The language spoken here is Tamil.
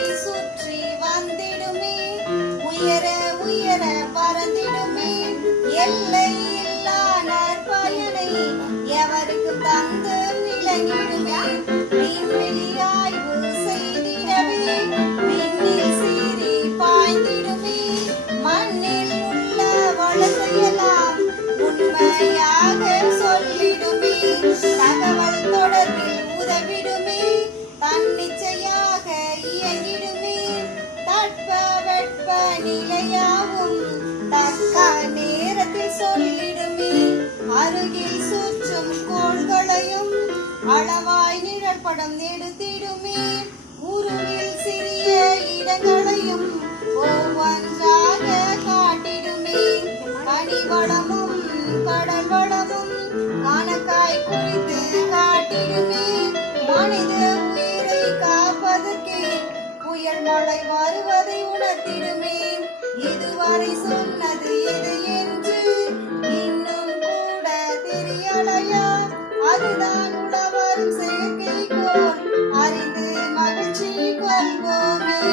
சுற்றி வந்திடுமே. உயர உயர பறந்திடுமே. எல்லை இல்லா நற்பயனை எவருக்கு தந்து விளங்கிடுமே. வெட்ப நிலையாகும் தக்க நேரத்தில் சொல்லிடுமே. அருகில் சுற்றும் கோள்களையும் அளவாய் நிழற்படம் எடுத்திடுமே. உருவில் சிறிய இடங்களையும் ஒவ்வொன்றாக காட்டிடுமே. பனிவளமும் கடல் வளமும் கணக்காய் குறித்து காட்டிடுமே. மனித உயிரை காப்பதற்கே புயல் மழை வருவதை உணர்த்தி இதுவரை சொன்னது எது என்று இன்னும் கூட தெரியலையா? அதுதான்